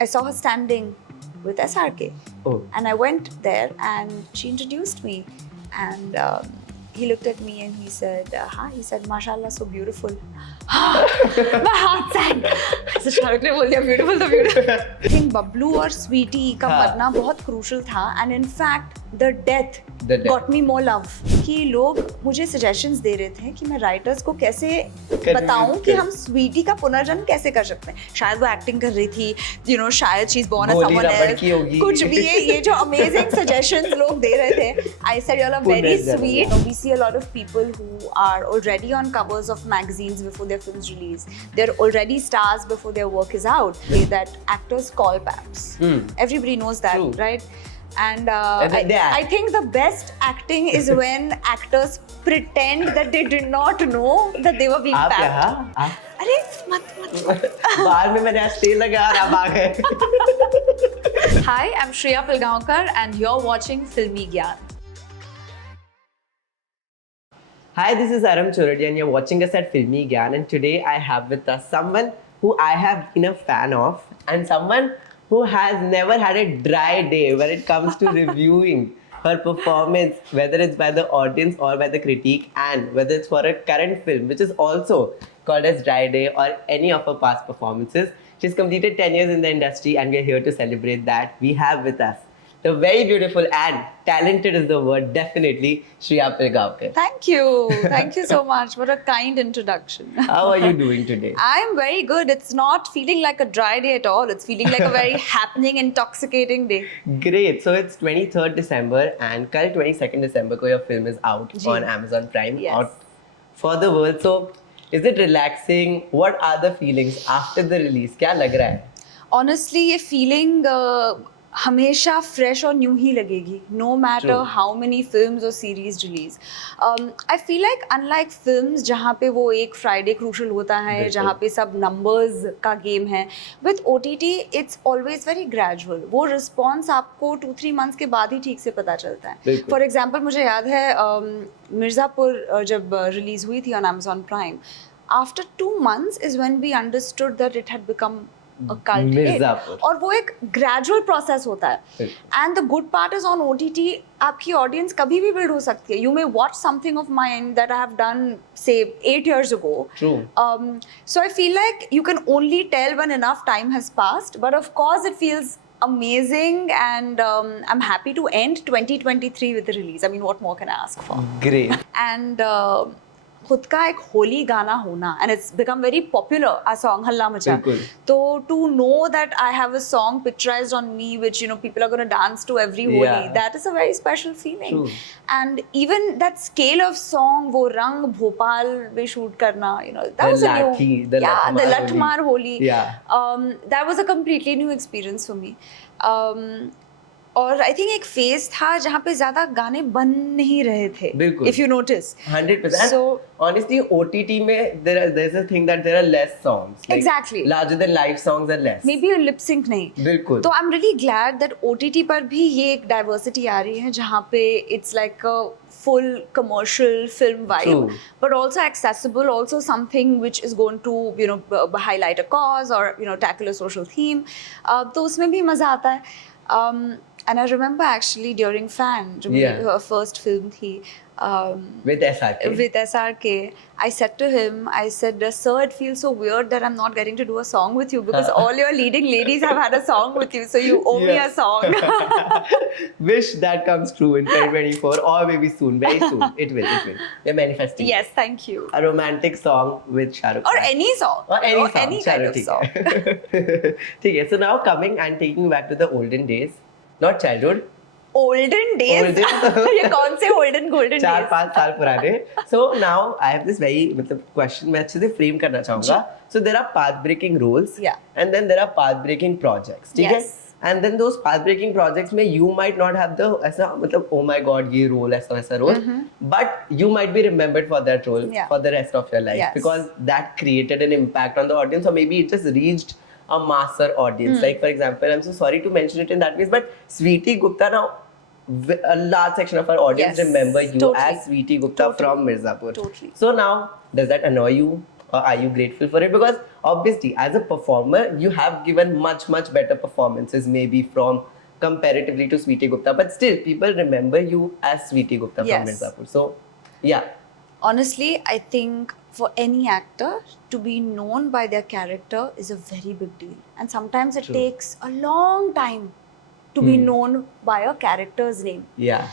I saw her standing with SRK. Oh. And I went there and she introduced me. And he looked at me and he said, hi. He said, Mashallah, so beautiful. My heart sank. So Shahrukh ने बोल दिया beautiful तो beautiful. I think Bablu और Sweetie का मरना बहुत crucial था. And in fact, the death got me more love. कि लोग मुझे suggestions दे रहे थे कि मैं writers को कैसे बताऊं कि हम Sweetie का पुनर्जन्म कैसे कर सकते हैं. शायद वो acting कर रही थी, you know, शायद she's born as someone else. कुछ भी ये जो amazing suggestions लोग दे रहे थे. I said y'all are very sweet. We see a lot of people who are already on covers of magazines before their films release. They're already stars before their work is out. That actors call PAPS. Everybody knows that, True. right? And I think the best acting is when actors pretend that they did not know that they were being आप papped. यहाँ आप अरे मत बाहर में मैंने stay लगा और आप आ गए. Hi, I'm Shriya Pilgaonkar and you're watching Filmy Gyan. Hi, this is Aram Choradi and you're watching us at Filmy Gyan, and today I have with us someone who I have been a fan of and someone who has never had a dry day when it comes to reviewing her performance, whether it's by the audience or by the critique, and whether it's for a current film, which is also called as DryDay, or any of her past performances. She's completed 10 years in the industry and we're here to celebrate that. We have with us the very beautiful and talented is the word, definitely, Shriya Pilgaonkar. Thank you. Thank you so much. What a kind introduction. How are you doing today? I'm very good. It's not feeling like a dry day at all. It's feeling like a very happening, intoxicating day. Great. So it's 23rd December and kal 22nd December ko your film is out on Amazon Prime, Yes. out for the world. So is it relaxing? What are the feelings after the release? क्या लग रहा है? Honestly, ये feeling हमेशा fresh और new ही लगेगी. No matter True. how many films or series release. I feel like unlike films जहाँ पे वो एक Friday crucial होता है, जहाँ पे सब numbers का game है, with OTT it's always very gradual. वो response आपको 2-3 months के बाद ही ठीक से पता चलता है. For example, मुझे याद है मिर्ज़ापुर जब release हुई थी on Amazon Prime, after 2 months is when we understood that it had become a cult hit. Mirzapur. और वो एक gradual process होता है. And the good part is on OTT, आपकी audience कभी भी build हो सकती है. You may watch something of mine that I have done, say, 8 years ago. True. So I feel like you can only tell when enough time has passed. But of course, it feels amazing, and I'm happy to end 2023 with the release. I mean, what more can I ask for? Great. And खुद का एक होली गाना होना, and it's become very popular, a song हल्ला मचा. तो to know that I have a song picturized on me which, you know, people are going to dance to every Holi, that is a very special feeling. True. And even that scale of song, वो रंग भोपाल में shoot करना, you know, that was a new, the Latmar Holi. Yeah. That was a completely new experience for me. और I think एक phase था जहाँ पे ज्यादा गाने बन नहीं रहे थे. बिल्कुल. If you notice. 100%. So honestly, OTT में there's a thing that there are less songs. Like, exactly. Larger than life songs are less. Maybe a lip sync नहीं. बिल्कुल. तो I'm really glad that OTT पर भी ये एक diversity आ रही है जहाँ पे it's like a full commercial film vibe. True. But also accessible, also something which is going to, you know, highlight a cause or, you know, tackle a social theme. तो उसमें भी मजा आता है. And I remember actually during Fan, जो मेरी first film थी, with SRK, I said to him, I said, sir, it feels so weird that I'm not getting to do a song with you because all your leading ladies have had a song with you, so you owe me a song. Wish that comes true in 2024 or maybe soon, very soon. It will. We're manifesting. Yes, thank you. A romantic song with Shahrukh. Or any song. Or any kind of song. Okay, so now coming and taking back to the olden days, not childhood. Olden days? ये कौन से olden golden days? 4-5 साल पुराने. So now I have this very question मैं अच्छे से frame करना चाहूँगा. So there are path breaking roles. Yeah. And then there are path breaking projects. ठीक है? Yes. And then those path breaking projects में you might not have the ऐसा मतलब oh my god ये role ऐसा role, but you might be remembered for that role for the rest of your life. Yes. Because that created an impact on the audience, or maybe it just reached a masser audience. Like for example, I'm so sorry to mention it in that way, but Sweetie Gupta, now a large section of our audience remember you as Sweetie Gupta from Mirzapur. Totally. So now, does that annoy you? or are you grateful for it? Because obviously, as a performer, you have given much better performances, maybe from comparatively to Sweetie Gupta, but still, people remember you as Sweetie Gupta from Yes. Mirzapur. So, yeah, Honestly, I think for any actor to be known by their character is a very big deal. And sometimes it True. takes a long time to be known by a character's name. yeah,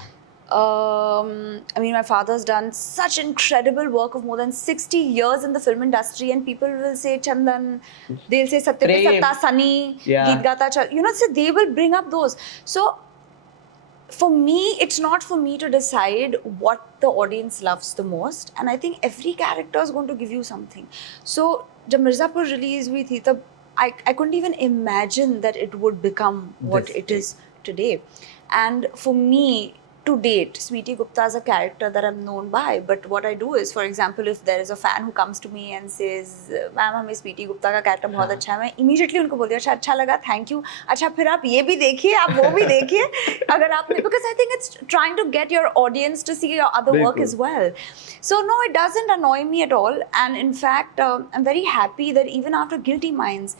I mean, my father's done such incredible work of more than 60 years in the film industry, and people will say Chandan, they'll say Satya Pe Prem. Satta, Sunny, Yeah. Geet Gata Chal. You know, so they will bring up those. So for me, it's not for me to decide what the audience loves the most, and I think every character is going to give you something. So, जब Mirzapur release हुई थी तब I couldn't even imagine that it would become what This it is today. And for me, to date, Sweetie Gupta is a character that I'm known by. But what I do is, for example, if there is a fan who comes to me and says, "ma'am हमें Sweetie Gupta का character बहुत अच्छा है," मैं immediately उनको बोलती हूँ, अच्छा अच्छा लगा, thank you. अच्छा फिर आप ये भी देखिए, आप वो भी देखिए. अगर आपने, because I think it's trying to get your audience to see your other work बिल्कुल. as well. So no, it doesn't annoy me at all. And in fact, I'm very happy that even after Guilty Minds,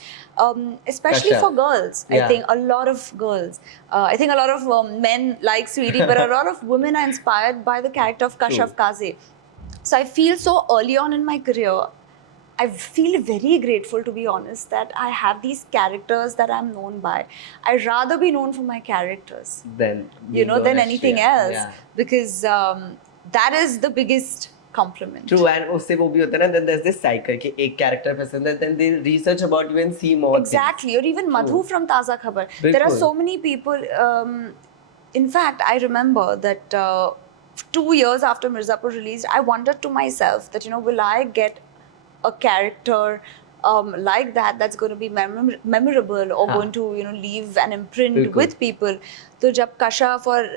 especially Kasha. for girls, Yeah. I think a lot of girls, I think a lot of men like Sweetie, but a lot of women are inspired by the character of Kashaf Kaze. So I feel so early on in my career, I feel very grateful, to be honest, that I have these characters that I'm known by. I'd rather be known for my characters, then than anything else, Yeah. because that is the biggest compliment. True, and उससे वो भी होता है ना, then there's this cycle कि एक character पसंद है, then they research about you and see more Exactly, or even Madhu from Taza Khabar. There are बिल्कुल. so many people. In fact, I remember that 2 years after Mirzapur released, I wondered to myself that, will I get a character like that that's going to be memorable or going to leave an imprint बिल्कुल. with people. तो जब Kashaf और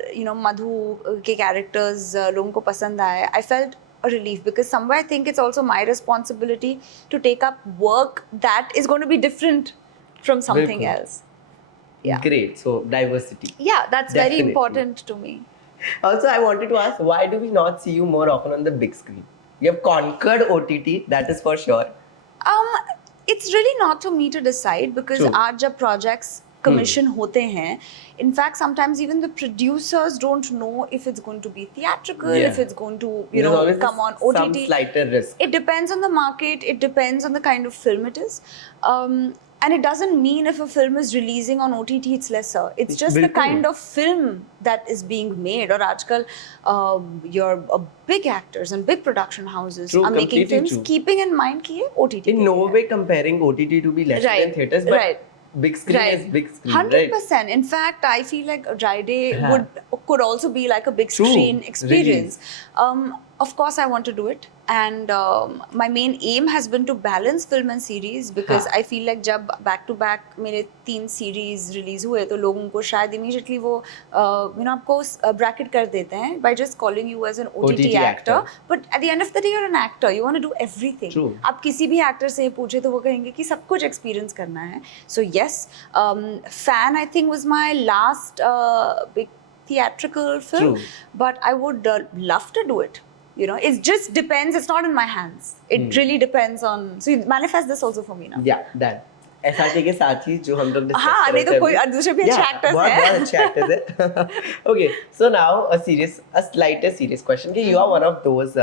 Madhu के characters लोगों को पसंद आए, I felt a relief, because somewhere I think it's also my responsibility to take up work that is going to be different from something बिल्कुल. else. Yeah. Great. So diversity. Yeah, that's very Definitely. important to me. Also, I wanted to ask, why do we not see you more often on the big screen? You have conquered OTT, that is for sure. It's really not for me to decide, because True. आज जब projects commission होते हैं, in fact sometimes even the producers don't know if it's going to be theatrical, Yeah. if it's going to There's always come on some OTT. slighter risk. It depends on the market, it depends on the kind of film it is. And it doesn't mean if a film is releasing on OTT it's lesser. It's just the बिल्कुल. kind of film that is being made. और आजकल your big actors and big production houses True, are making completely films true. keeping in mind कि ये OTT In के no लिए है. way comparing OTT to be lesser than Right, theaters, but right. big screen is big screen, right? 100%. In fact, I feel like DryDay could also be like a big True, screen experience. Of course, I want to do it, and my main aim has been to balance film and series, because I feel like जब back to back मेरे 3 series release हुए, तो लोगों को शायद immediately वो आपको bracket कर देते हैं by just calling you as an OTT actor. But at the end of the day, you're an actor. You want to do everything. True. आप किसी भी actor से पूछे तो वो कहेंगे कि सब कुछ experience करना है. So yes, Fan I think was my last big theatrical film. True. But I would love to do it. It just depends. It's not in my hands. It really depends on. So you manifest this also for me now. Yeah, that. SRK के साथ ही जो हम लोग discuss हाँ, कर नहीं रहे तो थे कोई अभी. दूसरे भी अच्छे actors बहुत हैं. बहुत अच्छे actors हैं. Okay, so now a slightly serious question. कि you are one of those,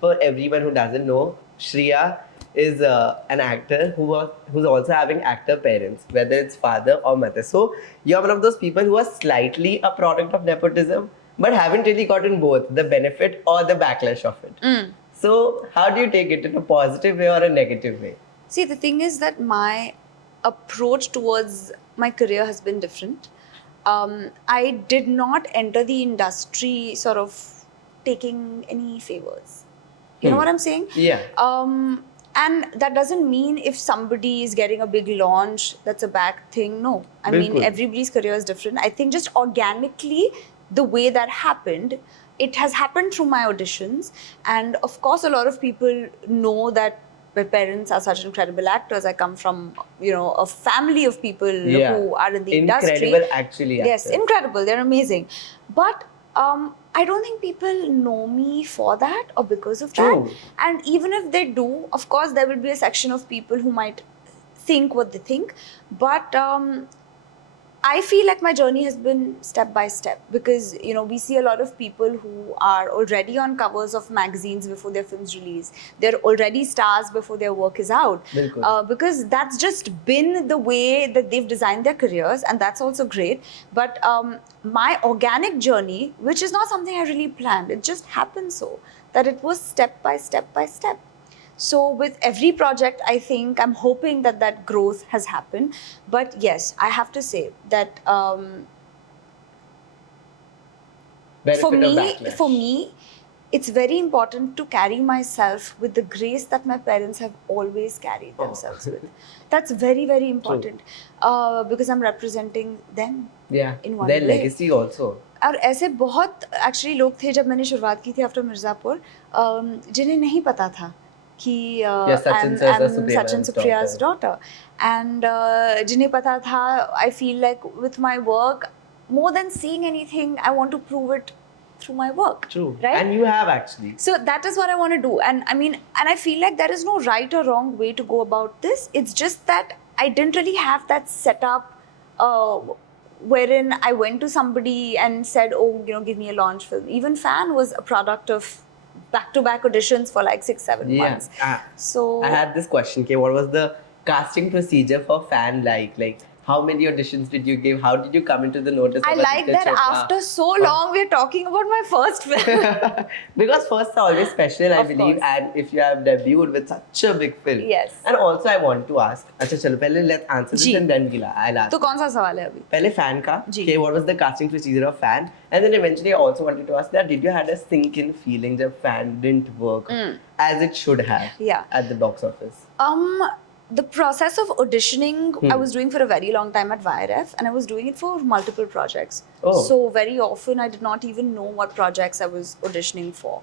for everyone who doesn't know, Shriya is an actor who's also having actor parents, whether it's father or mother. So you are one of those people who are slightly a product of nepotism, but haven't really gotten both the benefit or the backlash of it. So how do you take it, in a positive way or a negative way? See, the thing is that my approach towards my career has been different. I did not enter the industry sort of taking any favors. You know what I'm saying? Yeah. And that doesn't mean if somebody is getting a big launch, that's a bad thing. No. I mean, Bilkul. everybody's career is different. I think just organically, the way that happened, it has happened through my auditions. And of course, a lot of people know that my parents are such incredible actors. I come from, a family of people who are in the industry. Incredible, actually. Yes, actors. incredible. They're amazing. But I don't think people know me for that or because of True. that. And even if they do, of course, there will be a section of people who might think what they think. But I feel like my journey has been step by step because, you know, we see a lot of people who are already on covers of magazines before their films release. They're already stars before their work is out. Because that's just been the way that they've designed their careers, and that's also great. But my organic journey, which is not something I really planned, it just happened so that it was step by step by step. So with every project, I think I'm hoping that that growth has happened. But yes, I have to say that for me, it's very important to carry myself with the grace that my parents have always carried themselves with. That's very, very important because I'm representing them in one their way. legacy also. और ऐसे बहुत actually लोग थे जब मैंने शुरुआत की थी आफ्टर मिर्ज़ापुर जिन्हें नहीं पता था कि I'm Sachin Supriya's daughter. And जिन्हें पता था, I feel like with my work, more than seeing anything, I want to prove it through my work. True. Right? And you have actually. So that is what I want to do. And I mean, and I feel like there is no right or wrong way to go about this. It's just that I didn't really have that setup wherein I went to somebody and said, oh, you know, give me a launch film. Even Fan was a product of back-to-back auditions for like 6-7 months. So I had this question, okay, what was the casting procedure for Fan like? Like, how many auditions did you give? How did you come into the notice? I like that after so long we're talking about my first film. Because firsts are always special, I believe, course. and if you have debuted with such a big film. Yes. And also I want to ask, अच्छा चलो पहले let's answer this and then I'll ask. तो कौन सा सवाल है अभी? पहले Fan का, okay, what was the casting procedure of Fan? And then eventually I also wanted to ask that, did you had a sink-in feeling that Fan didn't work as it should have at the box office? The process of auditioning, I was doing for a very long time at YRF, and I was doing it for multiple projects. So very often I did not even know what projects I was auditioning for.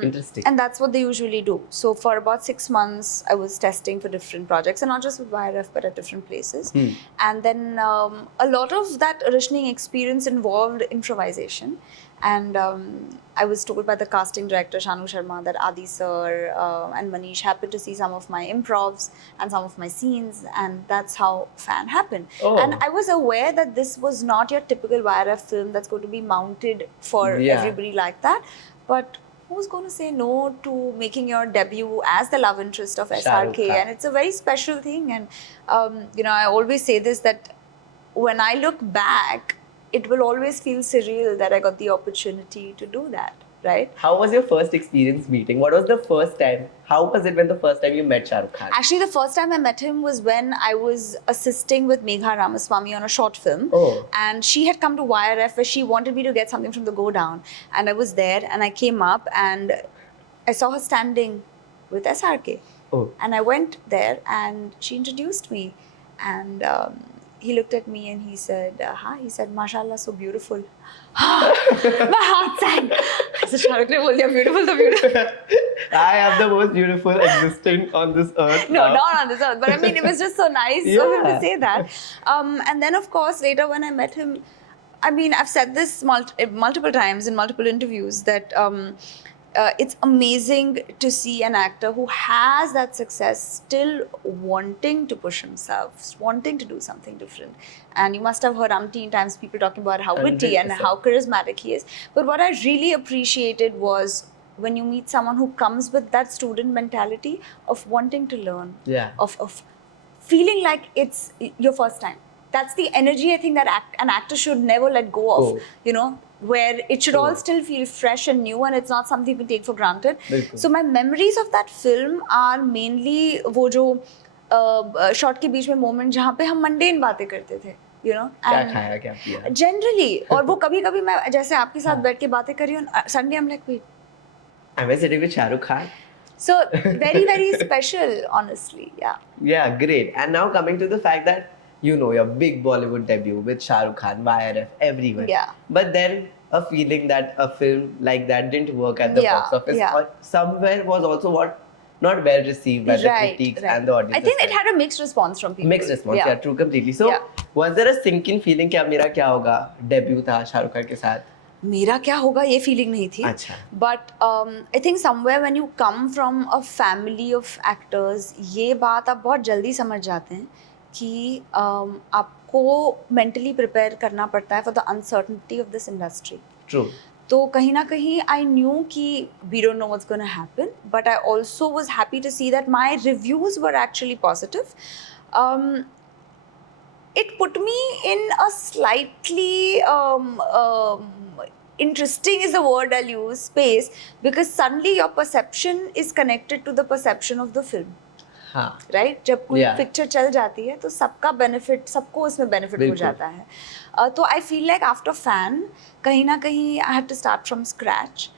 Interesting. And that's what they usually do. So for about 6 months, I was testing for different projects, and not just with YRF, but at different places. And then a lot of that auditioning experience involved improvisation. And I was told by the casting director, Shanu Sharma, that Adi sir and Manish happened to see some of my improvs and some of my scenes, and that's how Fan happened. And I was aware that this was not your typical YRF film that's going to be mounted for everybody like that. But who's going to say no to making your debut as the love interest of SRK? And it's a very special thing. And, you know, I always say this, that when I look back, it will always feel surreal that I got the opportunity to do that, right? How was your first experience meeting? What was the first time? How was it when the first time you met Shah Rukh Khan? Actually, the first time I met him was when I was assisting with Megha Ramaswamy on a short film. And she had come to YRF where she wanted me to get something from the Go Down. And I was there and I came up and I saw her standing with SRK. And I went there and she introduced me. And he looked at me and he said, hi. He said, Mashallah, so beautiful. My heart sank. I said, Shah Rukh ne bol diya, beautiful, so beautiful. I am the most beautiful existing on this earth. No, not on this earth. But I mean, it was just so nice of him to say that. And then, of course, later when I met him, I mean, I've said this multiple times in multiple interviews that it's amazing to see an actor who has that success still wanting to push himself, wanting to do something different. And you must have heard umpteen times people talking about how witty 100%. And how charismatic he is. But what I really appreciated was when you meet someone who comes with that student mentality of wanting to learn, of feeling like it's your first time. That's the energy I think that an actor should never let go of, you know, where it should all still feel fresh and new and it's not something we take for granted. So my memories of that film are mainly वो जो shot के बीच में moment जहाँ पे हम mundane बातें करते थे, you know. क्या खाया क्या पिया? Generally, और वो कभी-कभी मैं जैसे आपके साथ बैठ के बातें कर रही हूँ, suddenly I'm like, wait. Am I sitting with Shah Rukh Khan? So very, very special, honestly, Yeah, great. And now coming to the fact that you know, your big Bollywood debut with Shah Rukh Khan, YRF, everyone. But then a feeling that a film like that didn't work at the box office or somewhere was also not well received by the critics and the audience. I think it had a mixed response from people. Mixed response, yeah, true, completely. So, was there a sink-in feeling कि अब मेरा क्या होगा? Debut था Shah Rukh Khan के साथ. मेरा क्या होगा ये फीलिंग नहीं थी. अच्छा. But I think somewhere when you come from a family of actors, ये बात आप बहुत जल्दी समझ जाते हैं कि आपको मेंटली प्रिपेयर करना पड़ता है for the uncertainty of this industry. True. तो कहीं ना कहीं आई न्यू कि we don't know what's gonna happen, but I also was happy to see that my reviews were actually positive. It put me in a slightly interesting is the word I'll use, space, because suddenly your perception is connected to the perception of the film. हाँ. Right, जब कोई Yeah. Picture चल जाती है तो सबका benefit, सबको उसमें बेनिफिट हो बिल्कुल. जाता है. तो I feel like after Fan कहीं ना कहीं I had to start from scratch.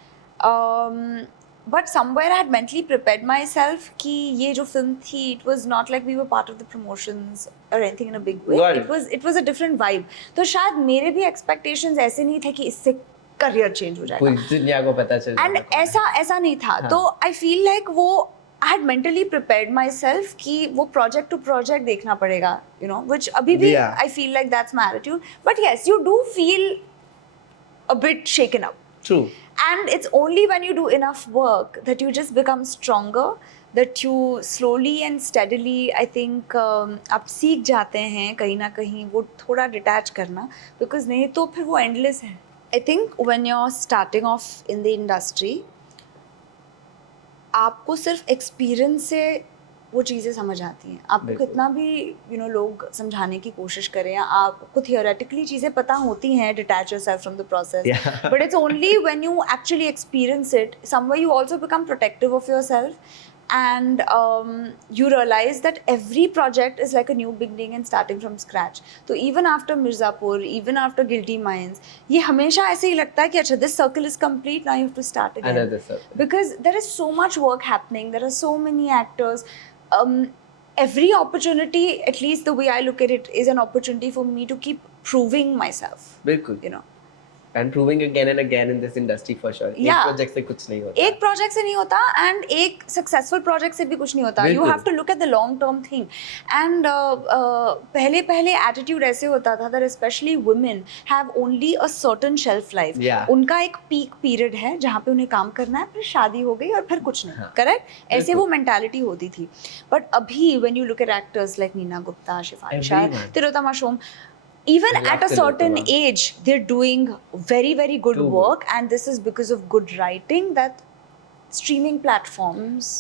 But somewhere I had mentally prepared my self कि ये जो फिल्म थी, it was not like we were part of the promotions or anything in a big way. Got it. It was a different vibe. तो शायद मेरे भी expectations ऐसे नहीं थे कि इससे करियर चेंज हो जाएगा, पूरी दुनिया को पता चल एंड जाएगा. ऐसा नहीं था. हाँ. तो आई फील लाइक वो आई had mentally prepared my self कि वो प्रोजेक्ट टू प्रोजेक्ट देखना पड़ेगा, यू नो, विच अभी भी Yeah. I feel like that's my attitude. But yes, you do feel a bit shaken up. True. And it's only when you do enough work that you just become stronger, that you slowly and steadily, I think, आप सीख जाते हैं कहीं ना कहीं वो थोड़ा detach करना, because नहीं तो फिर वो endless है. I think when you're starting off in the industry, आपको सिर्फ एक्सपीरियंस से वो चीज़ें समझ आती हैं. आपको बिल्कुल. कितना भी लोग समझाने की कोशिश करें, आपको थियोरेटिकली चीज़ें पता होती हैं, detach yourself from the process, Yeah. But it's only when you actually experience it, somewhere you also become protective of yourself, and you realize that every project is like a new beginning and starting from scratch. So even after Mirzapur, even after Guilty Minds, ये हमेशा ऐसे ही लगता है कि अच्छा, this circle is complete, now you have to start again. Another circle. Because there is so much work happening, there are so many actors. Every opportunity, at least the way I look at it, is an opportunity for me to keep proving myself, बिल्कुल. you know. And proving again and again in this industry for sure. एक Yeah. Project से कुछ नहीं होता. एक project से नहीं होता, एंड एक सक्सेसफुल प्रोजेक्ट से भी कुछ नहीं होता. यू बिल्कुल. Have to look at the long term thing. And पहले एटीट्यूड ऐसे होता था that specially women have only a certain shelf life. Yeah. उनका एक पीक पीरियड है जहाँ पे उन्हें काम करना है, फिर शादी हो गई और फिर कुछ नहीं. हाँ. करेक्ट, ऐसे बिल्कुल. वो मेंटालिटी होती थी. बट अभी when you look at actors like Neena Gupta, Shefali Shah, Everyone. Tillotama Shome, even I love at a certain Tilottama. age they're doing very good True. work, and this is because of good writing that streaming platforms,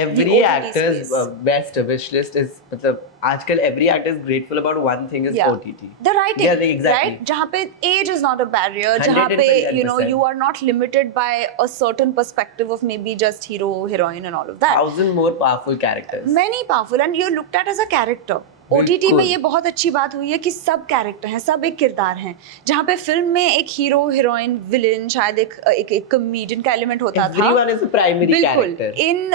Every the OTT actor's space. best wish list is, मतलब आजकल every actor is grateful about one thing is Yeah. OTT. The writing, Yeah, exactly. right? जहाँ पे age is not a barrier, जहाँ पे 110%. you are not limited by a certain perspective of maybe just hero, heroine and all of that. 1,000 more powerful characters. Many powerful, and you're looked at as a character. OTT बिल्कुल. में ये बहुत अच्छी बात हुई है कि सब कैरेक्टर हैं, सब एक किरदार हैं. जहाँ पे फिल्म में एक हीरो, हीरोइन, विलेन, शायद एक कॉमेडियन का एलिमेंट होता था. Everyone is a primary बिल्कुल. character. In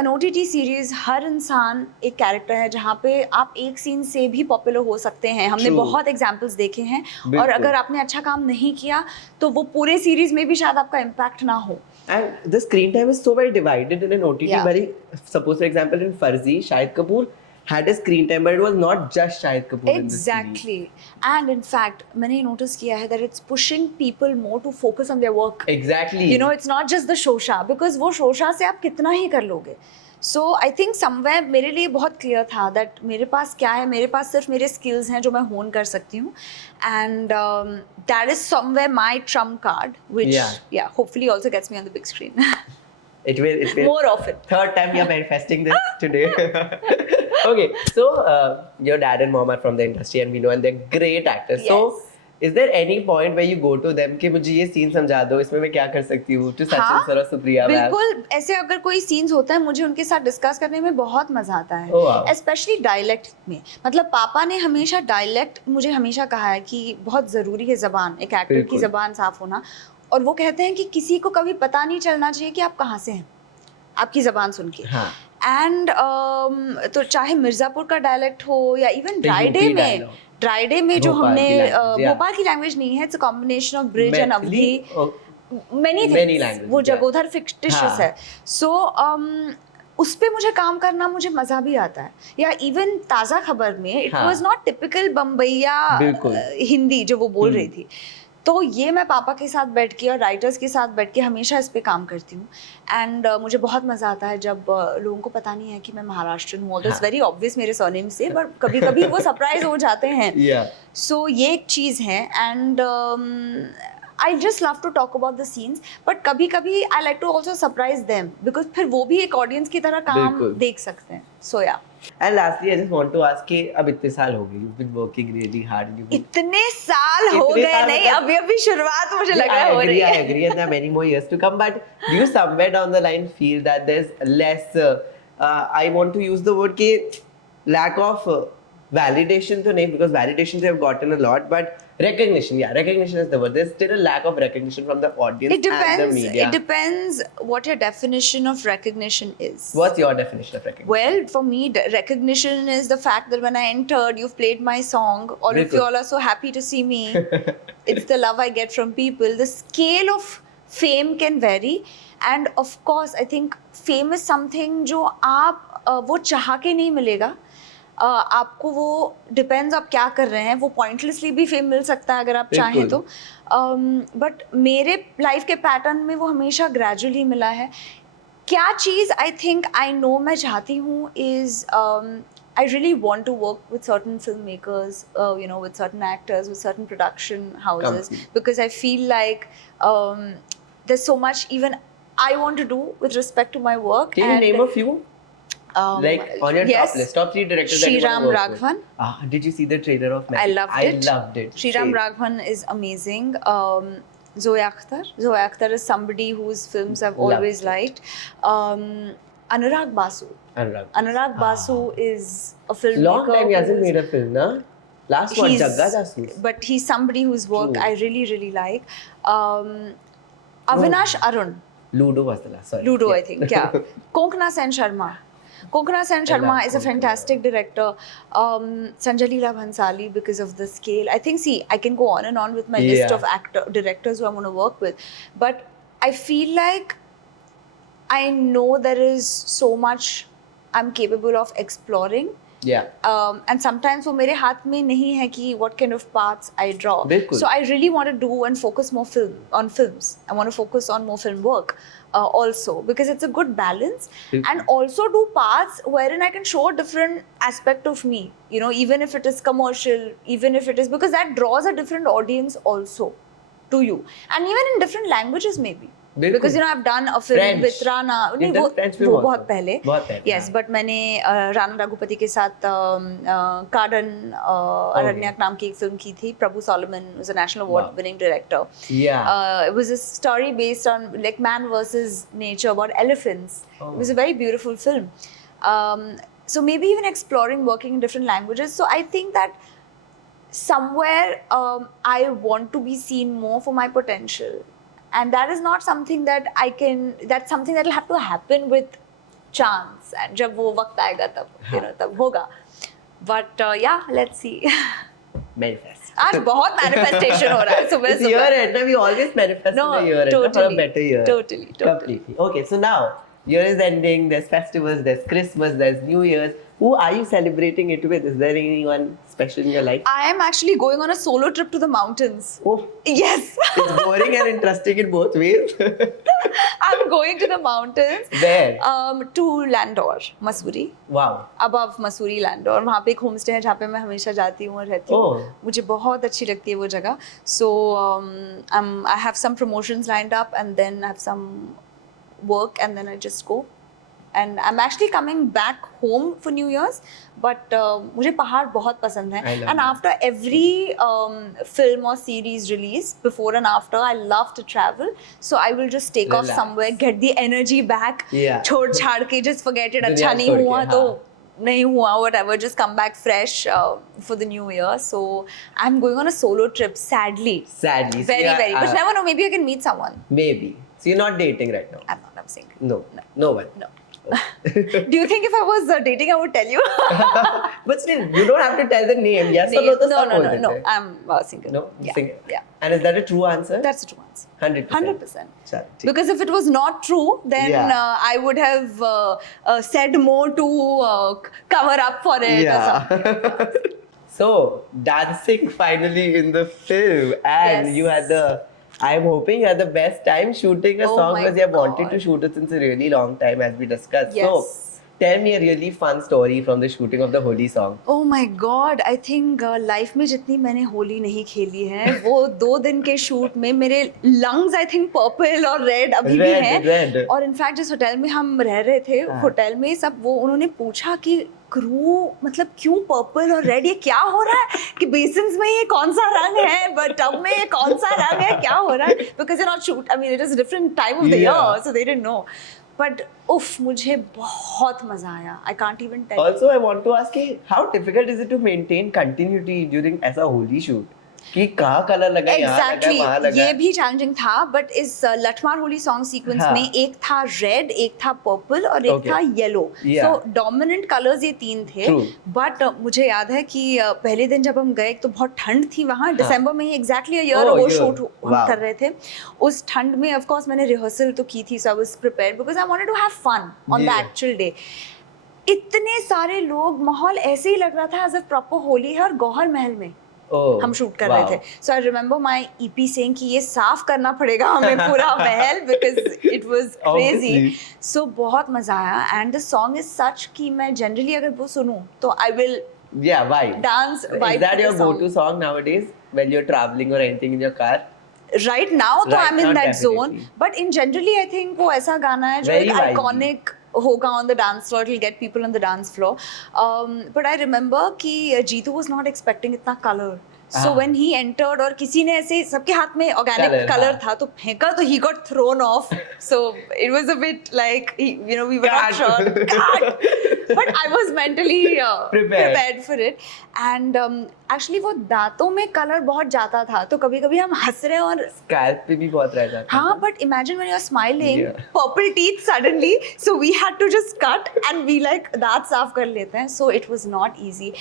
an OTT series हर इंसान एक कैरेक्टर है, जहाँ पे आप एक सीन से भी पॉपुलर हो सकते हैं. हमने True. बहुत एग्जांपल्स देखे हैं. बिल्कुल. और अगर आपने अच्छा काम नहीं किया तो वो पूरे सीरीज में भी शायद आपका इम्पैक्ट ना हो. And the screen time is so well divided in an OTT. Yeah. Very, suppose for example in Farzi, Shahid Kapoor had a screen time, but it was not just Shahid Kapoor in this series. Exactly. And in fact, मैंने notice किया है that it's pushing people more to focus on their work. Exactly. You know, it's not just the shosha, because वो shosha से आप कितना ही कर लोगे. So I think somewhere मेरे लिए बहुत clear था that मेरे पास क्या है, मेरे पास सिर्फ मेरे skills हैं जो मैं hone कर सकती हूँ, and that is somewhere my trump card, which Yeah. hopefully also gets me on the big screen. It will. More often. Third time you're manifesting this today. Okay, so your dad and mom are from the industry, and we know, and they're great actors. Yes. So is there any point where you go to them कि मुझे ये scene समझा दो, इसमें मैं क्या कर सकती हूँ? To Sachin sir और सुप्रिया मैम. बिल्कुल. ऐसे अगर कोई सीन्स होता है, मुझे उनके साथ डिस्कस करने में बहुत मजा आता है. Oh, wow. स्पेशली डायलेक्ट में. मतलब पापा ने हमेशा डायलेक्ट मुझे हमेशा कहा है कि बहुत ज़रूरी है ज़बान, एक एक्टर की बिल्कुल. ज़बान साफ होना. और वो कहते हैं कि किसी को कभी पता नहीं चलना चाहिए कि आप कहाँ से हैं, आपकी ज़बान सुन के. हाँ. एंड तो चाहे मिर्ज़ापुर का डायलेक्ट हो या इवन ड्राइडे में, ड्राइडे में जो भोपाल हमने की language, yeah. भोपाल की लैंग्वेज नहीं है, it's a combination of bridge and Mentally, Awadhi, oh, many Many things. languages, वो yeah. जगोधर फिक्टिशियस हाँ. है. सो उस पे मुझे काम करना मुझे मजा भी आता है. या इवन ताज़ा खबर में इट हाँ. वाज नॉट टिपिकल बम्बईया बिल्कुल. हिंदी जो वो बोल रही थी. तो ये मैं पापा के साथ बैठ के और राइटर्स के साथ बैठ के हमेशा इस पे काम करती हूँ. एंड मुझे बहुत मज़ा आता है जब लोगों को पता नहीं है कि मैं महाराष्ट्रन हूँ. ऑल्दो इट्स वेरी ऑब्वियस मेरे सरनेम से, बट कभी कभी वो सरप्राइज हो जाते हैं. सो ये एक चीज़ है. And I just love to talk about the scenes, but कभी कभी I like to also surprise them because फिर वो भी एक audience की तरह काम देख सकते हैं. So yeah. And lastly, I just want to ask कि अब इतने साल हो गए, you've been working really hard. इतने साल हो गए नहीं, अभी शुरुआत मुझे लग रहा है हो रही है. I agree, and there are many more years to come. But do you somewhere down the line feel that there's less? I want to use the word कि lack of validation तो नहीं, because validations they have gotten a lot, but recognition, recognition is the word. There's still a lack of recognition from the audience and the media. It depends what your definition of recognition is. What's your definition of recognition? Well, for me, recognition is the fact that when I entered, you've played my song. All of you all are so happy to see me. It's the love I get from people. The scale of fame can vary. And of course, I think fame is something जो आप वो चाह के नहीं मिलेगा. आपको वो depends आप क्या कर रहे हैं. वो पॉइंटलेसली भी फेम मिल सकता है अगर आप चाहें तो. बट मेरे लाइफ के पैटर्न में वो हमेशा ग्रेजुअली मिला है. क्या चीज़ आई थिंक आई नो मैं चाहती हूँ is I really want to work with certain filmmakers, with certain actors, with certain production houses, because I feel like there's so much even I want to do with respect to my work. Can you name a few? Like on your top list, top 3 directors that you want to work with. Did you see the trailer of Magic? I loved it. Shriya Raghavan is amazing. Zoya Akhtar is somebody whose films I've always liked. Anurag Basu. Anurag Basu is a filmmaker. Long time he hasn't made a film, na? Last one, Jagga Jasoos. But he's somebody whose work I really, really like. Avinash Arun. Ludo was the last. Sorry. Ludo, I think. Yeah. Konkana Sen Sharma. Konkana Sen Sharma is a fantastic director. Sanjay Leela Bhansali, because of the scale. I think, I can go on and on with my list of directors who I'm going to work with. But I feel like I know there is so much I'm capable of exploring. And sometimes वो मेरे हाथ में नहीं है कि what kind of paths I draw. So I really want to do and focus more on films. I want to focus on more film work also, because it's a good balance. And also do paths wherein I can show a different aspect of me. Even if it is commercial, even if it is, because that draws a different audience also to you. And even in different languages maybe. Because I've done a film with Rana. नहीं वो बहुत पहले. Yes, but मैंने राणा रघुपति के साथ कार्डन अरण्यक नाम की एक फिल्म की थी. Prabhu Solomon was a national award winning director. It was a story based on like man versus nature about elephants. It was a very beautiful film. So maybe even exploring working in different languages. So I think that somewhere I want to be seen more for my potential. And that is not something that that's something that will have to happen with chance. And जब वो वक्त आएगा तब, तब होगा. But let's see. Manifest. आज बहुत manifestation हो रहा है सुबह. It's year end, we always manifest in the year end for a better year. Totally. Completely. Okay, so now, year is ending, there's festivals, there's Christmas, there's New Year's. Who are you celebrating it with? Is there anyone special in your life? I am actually going on a solo trip to the mountains. Oh. Yes. It's boring and interesting in both ways. I'm going to the mountains. Where? To Landor, Mussoorie. Wow. Above Mussoorie, Landor. वहाँ पे एक homestay है जहाँ पे मैं हमेशा जाती हूँ और रहती हूँ. मुझे बहुत अच्छी लगती है वो जगह. So I have some promotions lined up, and then I have some work, and then I just go. And I'm actually coming back home for New Year's, but मुझे पहाड़ बहुत पसंद है. And after every film or series release, before and after, I love to travel. So I will just take off somewhere, get the energy back. छोड़ छाड़ के just forget it. अच्छा नहीं हुआ तो नहीं हुआ, whatever. Just come back fresh for the new year. So I'm going on a solo trip. Sadly. Very. But never know. Maybe I can meet someone. Maybe. So you're not dating right now? I'm not. I'm single. No one. No. Do you think if I was dating, I would tell you? But still, you don't have to tell the name. Yes or no? No. I'm single. No, single. Yeah. And is that a true answer? That's a true answer. 100%. Because if it was not true, then I would have said more to cover up for it. Yeah. So dancing finally in the film, and Yes. you had the. I'm hoping you had the best time shooting a Oh song my because you have wanted to God. shoot it since a really long time, as we discussed. Yes. So tell me a really fun story from the shooting of the Holi song. Oh my God, I think life में जितनी मैंने होली नहीं खेली है वो 2 दिन के shoot में मेरे लंग्स आई थिंक पर्पल और रेड अभी भी हैं Red. और इनफैक्ट जिस होटल में हम रह रहे थे हाँ. होटल में सब वो उन्होंने पूछा कि क्रू मतलब क्यों पर्पल और रेड ये क्या हो रहा है कि बेसिन्स में ये कौन सा रंग है बट टब में ये कौन सा रंग है क्या हो रहा है because you not shoot I mean it is different time of the year so they didn't know but उफ मुझे बहुत मजा आया I can't even tell Also, I want to ask you, how difficult is it to maintain continuity during ऐसा Holi shoot? कि कहाँ colour लगा यहाँ लगा वहाँ लगा ये भी चैलेंजिंग था बट इस लठमार होली सॉन्ग सीक्वेंस हाँ. में एक था रेड एक था पर्पल और एक Okay. था येलो Yeah. सो डोमिनेंट कलर्स ये 3 थे True. बट मुझे याद है कि पहले दिन जब हम गए तो बहुत ठंड थी वहाँ दिसंबर में ही एग्जैक्टली ईयर Oh, वो year. Shoot Wow. कर रहे थे उस ठंड में ऑफ कोर्स मैंने रिहर्सल तो की थी so I was prepared because I wanted to have fun on the Yeah. Actual day इतने सारे लोग माहौल ऐसे ही लग रहा था एज अ प्रॉपर होली है और गौहर महल में Oh, हम शूट कर wow. रहे थे so I remember my EP saying कि ये साफ करना पड़ेगा हमें पूरा महल because it was crazy Obviously. So बहुत मजा आया and the song is such कि मैं जनरली अगर वो सुनूं तो I will Yeah, vibe. Dance Is that your go-to song nowadays when you're traveling or anything in your car? Right now तो I Right am in now, that zone definitely. But in generally I think वो ऐसा गाना है जो Very एक vibey. Iconic होगा on the dance floor it will get people on the dance floor but I remember कि Jeetu was not expecting इतना colour so when he entered और किसी ने ऐसे सबके हाथ में ऑर्गेनिक Colour, कलर हाँ. था तो फेंका तो he got thrown off so it was a bit like you know we were not sure but I was mentally prepared for it and actually वो दांतों में कलर बहुत जाता था तो कभी-कभी हम हंस रहे हैं और Scalp पे भी बहुत रह जाता है. हाँ but imagine when you're smiling Yeah. purple teeth suddenly so we had to just cut and we like दांत साफ कर लेते हैं so it was not easy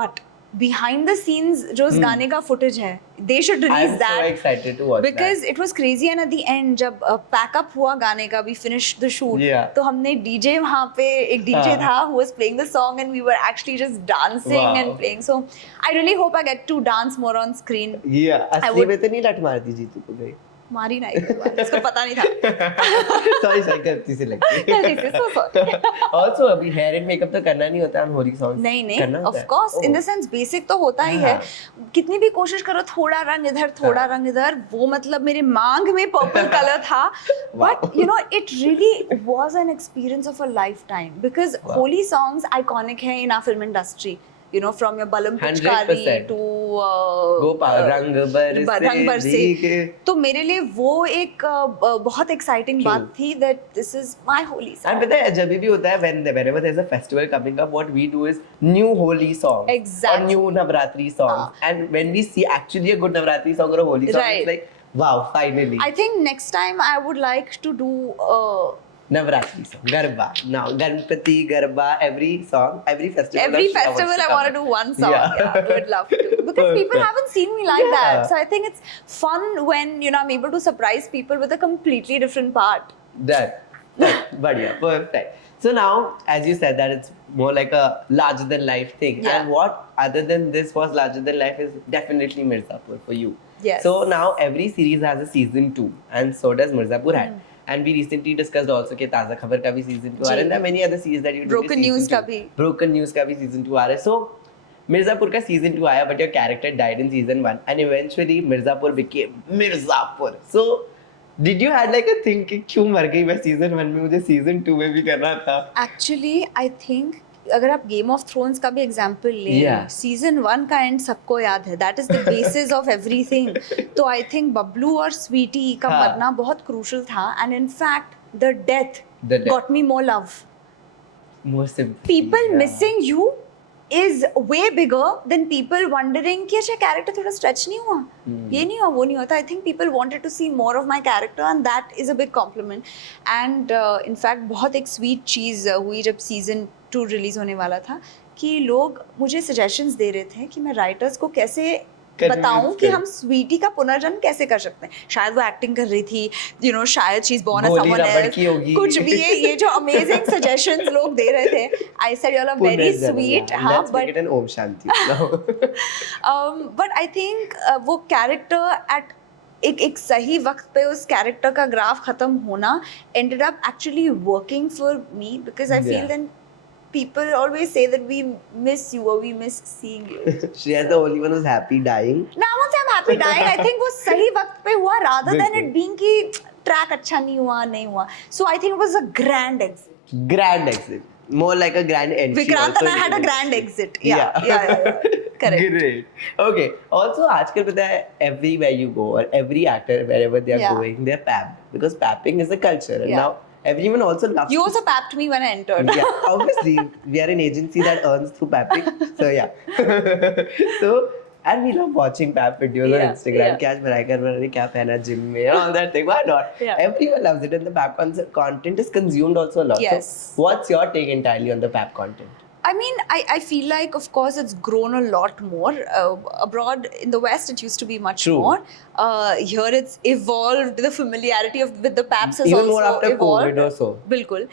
but behind the scenes जो उस गाने का footage है they should release I'm that so excited to watch because it was crazy and at the end जब pack up हुआ गाने का we finished the shoot Yeah. तो हमने DJ वहाँ पे एक DJ हाँ. था who was playing the song and we were actually just dancing Wow. and playing so I really hope I get to dance more on screen that. Yeah, असली would- में तो नहीं लट मारती जीतू को गई. मारी ना एक बार इसको पता नहीं था Sorry, गलती से लग गई. गलती से so sorry Also अभी hair and makeup तो करना नहीं होता on होली songs. नहीं करना होता ऑफ है? Course in Oh. The sense basic तो होता ही है कितनी भी कोशिश करो थोड़ा रंग इधर थोड़ा रंग इधर वो मतलब मेरे मांग में पर्पल कलर था but you know it really was an experience of a life time because Wow. Holi songs iconic हैं in our film industry you know from your बलम पिचकारी 100%. to गोपाल रंग रंग बरसे बरसे तो मेरे लिए वो एक बहुत एक्साइटिंग True. बात थी that this is my holy song And पता है जब भी होता है whenever there's a festival coming up, what we do is new holy songs Exactly. or new Navratri songs. And when we see actually a good Navratri song or a holy song, Right. it's like, wow, finally. I think next time I would like to do Navratri song, Garba. Now, Ganpati, Garba, every song, every festival. every of Shriya festival wants I to want to come. do one song. Yeah. Yeah, I would love to because people Perfect. haven't seen me like Yeah. that. So I think it's fun when you know I'm able to surprise people with a completely different part. Done. Badhiya, perfect. So now, as you said, that it's more like a larger than life thing. Yeah. And what other than this was larger than life is definitely Mirzapur for you. Yes. So now every series has a season 2 and so does Mirzapur had. And we recently discussed also कि ताज़ा खबर का भी season 2 आ रहा है and there are many other series that you do. Broken News का भी. Broken News का भी season 2 आ रहा है. So Mirzapur का season 2 आया but your character died in season 1 and eventually Mirzapur became Mirzapur. So did you had like a think कि क्यों मर गई मैं season 1 में मुझे season 2 में भी करना था. Actually, I think अगर आप गेम ऑफ थ्रोन्स का भी एग्जाम्पल लें Yeah. सीजन 1 का एंड सबको याद है that is the basis of everything तो आई थिंक बबलू और स्वीटी का हाँ. मरना बहुत क्रूशल था and in fact the death The death. Got me more love More sympathy. people Yeah. missing you is way bigger than people wondering कि अच्छा character थोड़ा स्ट्रेच नहीं हुआ ये नहीं हुआ वो नहीं होता I think people wanted to see more of my character and that is a big compliment and in fact बहुत एक स्वीट चीज़ हुई जब सीजन 2 रिलीज होने वाला था कि लोग मुझे सजेशंस दे रहे थे कि मैं राइटर्स को कैसे बताऊं कि हम स्वीटी का पुनर्जन्म कैसे कर सकते हैं. शायद वो एक्टिंग कर रही थी, शायद she's born as someone else. कुछ भी ये जो amazing suggestions लोग दे रहे थे. I said you all are very sweet. हाँ, let's make it an Om Shanti. But I think वो character at एक सही वक्त पे उस कैरेक्टर का ग्राफ खत्म होना ended up actually working for me because I feel then people always say that we miss you or we miss seeing you. Shriya is the only one who's happy dying. No, I won't say I'm happy dying. I think वो सही वक्त पे हुआ rather than it being कि track अच्छा नहीं हुआ. So I think it was a grand exit. Grand exit. More like a grand entry. Vikrant and I had a grand exit. Yeah. Correct. Great. Okay. Also, आजकल पता है everywhere you go or every actor wherever they are going, they're papped because papping is a culture and now everyone also loves. You also papped me when I entered. Yeah, obviously we are an agency that earns through papping. So yeah. So and we love watching pap videos on Instagram. क्या आज बनाया कर मैंने क्या पहना gym में and all that thing. Why not? Yeah. Everyone loves it and the pap content is consumed also a lot. Yes. So what's your take entirely on the pap content? I mean, I feel like, of course, it's grown a lot more. Abroad, in the West, it used to be much more. Here, it's evolved. The familiarity with the PAPS has Even also more after evolved. COVID also. Bilkul.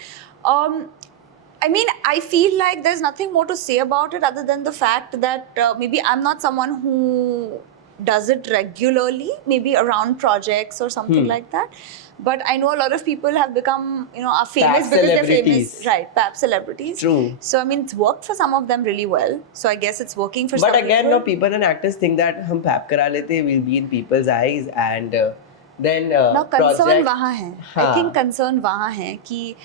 I mean, I feel like there's nothing more to say about it other than the fact that maybe I'm not someone who does it regularly, maybe around projects or something like that. But I know a lot of people have become, are famous PAPS because they're famous. celebrities. Right, PAPS celebrities. True. So, I mean, it's worked for some of them really well. So, I guess it's working for some people. But again, no, people and actors think that हम pap करा लेते we'll be in people's eyes and then now, concern project, वहाँ है. I think concern वहाँ है कि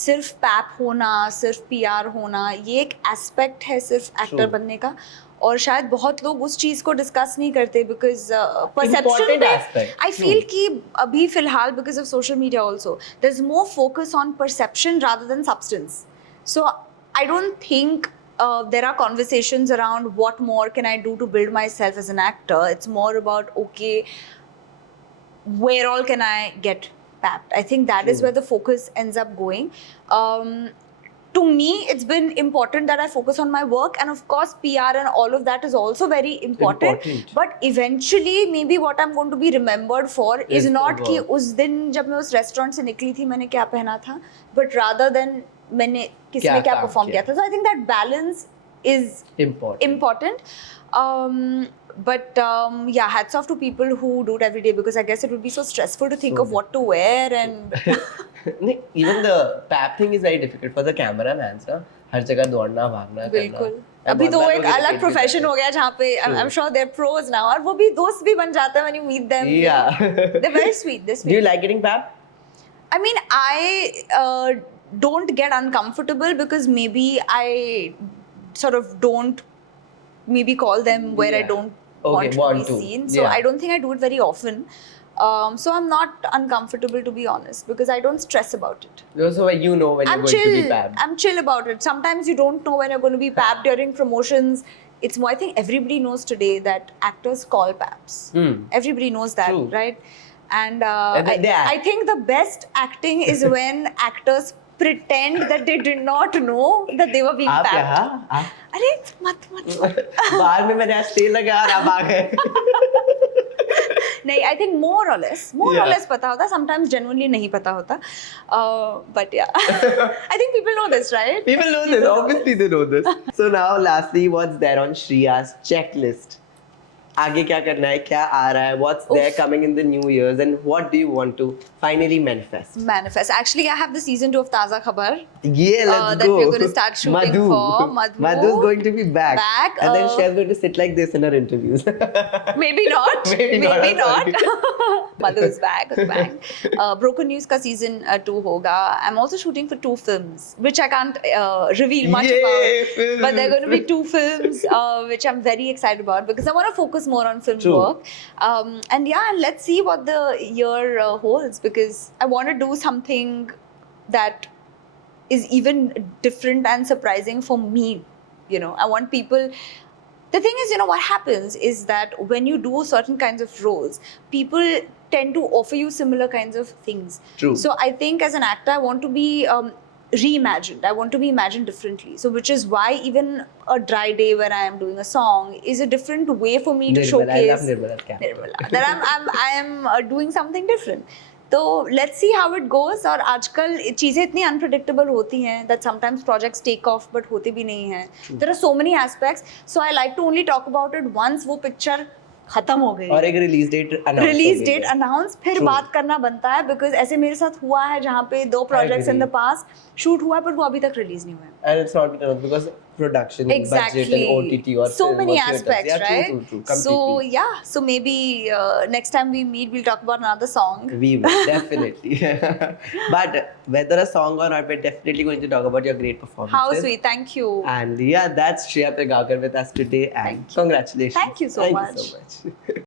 सिर्फ pipe होना, सिर्फ PR होना, ये एक एस्पेक्ट है सिर्फ एक्टर बनने का. और शायद बहुत लोग उस चीज को डिस्कस नहीं करते बिकॉज परसेप्शन पे आई फील कि अभी फिलहाल because of social media also there is more focus on perception rather than substance. So I don't think there are conversations around what more can I do to build myself as an actor. It's more about okay, where all can I get papped. I think that is where the focus ends up going. To me, it's been important that I focus on my work, and of course, PR and all of that is also very important. But eventually, maybe what I'm going to be remembered for is not कि उस दिन जब मैं उस restaurant से निकली थी मैंने क्या पहना था, but rather than मैंने किसने क्या perform किया था. So I think that balance is important. But yeah, hats off to people who do it every day because I guess it would be so stressful to think of what to wear and. Even the pap thing is very difficult for the cameraman, ना हर जगह दौड़ना भागना करना. बिल्कुल. अभी तो एक अलग प्रोफेशन हो गया जहाँ पे I'm sure they're pros now और वो भी दोस्त भी बन जाते हैं when you meet them. Yeah. They're very sweet. They're sweet. Do you like getting pap? I mean, I don't get uncomfortable because maybe I sort of don't maybe call them where I don't want to be seen. So I don't think I do it very often. So I'm not uncomfortable to be honest because I don't stress about it. So when you know when you're going to be papped. I'm chill about it. Sometimes you don't know when you're going to be papped during promotions. It's more, I think everybody knows today that actors call PAPS. Everybody knows that, right? And I think the best acting is when actors pretend that they did not know that they were being papped. अरे मत बाहर में मैंने आज तेल लगा और आप आ गए. नहीं, I think more or less पता होता. Sometimes genuinely नहीं पता होता. But yeah, I think people know this, right? People know this. Obviously, they know this. So now, lastly, what's there on Shriya's checklist? आगे क्या करना है, क्या आ रहा है, what's there coming in the new years, and what do you want to finally manifest? Actually, I have the season 2 of Taza Khabar. Yeah, let's that go. we're going to start shooting for. Madhu's going to be back. And then she's going to sit like this in her interviews. Maybe not. Maybe not. Madhu is back with bang. Broken News ka season 2 hoga. I'm also shooting for 2 films, which I can't reveal much about. Films. But there are going to be 2 films, which I'm very excited about because I want to focus more on film work. And yeah, let's see what the year holds because I want to do something that is even different and surprising for me. I want people. The thing is, what happens is that when you do certain kinds of roles, people tend to offer you similar kinds of things. True. So I think as an actor, I want to be reimagined. I want to be imagined differently. So which is why even a dry day where I am doing a song is a different way for me to Nirmala, I love showcase Nirmala's character. Nirmala. That I am doing something different. तो let's see how it goes. और आजकल चीज़ें इतनी unpredictable होती हैं that sometimes projects take off but होते भी नहीं हैं. There are so many aspects. So I like to only talk about it once वो picture खत्म हो गई और एक रिलीज डेट अनाउंस फिर बात करना बनता है बिकॉज ऐसे मेरे साथ हुआ है जहाँ पे 2 projects in the past shoot हुआ है पर वो अभी तक रिलीज नहीं हुआ and it's not because production exactly. budget and OTT or so film many or theaters. aspects, Yeah, right? True, so yeah, so maybe next time we meet we'll talk about another song. We will definitely. But whether a song or not, we're definitely going to talk about your great performances. How sweet, thank you. And yeah, that's Shriya Pilgaonkar with us today, and congratulations. Thank you so much.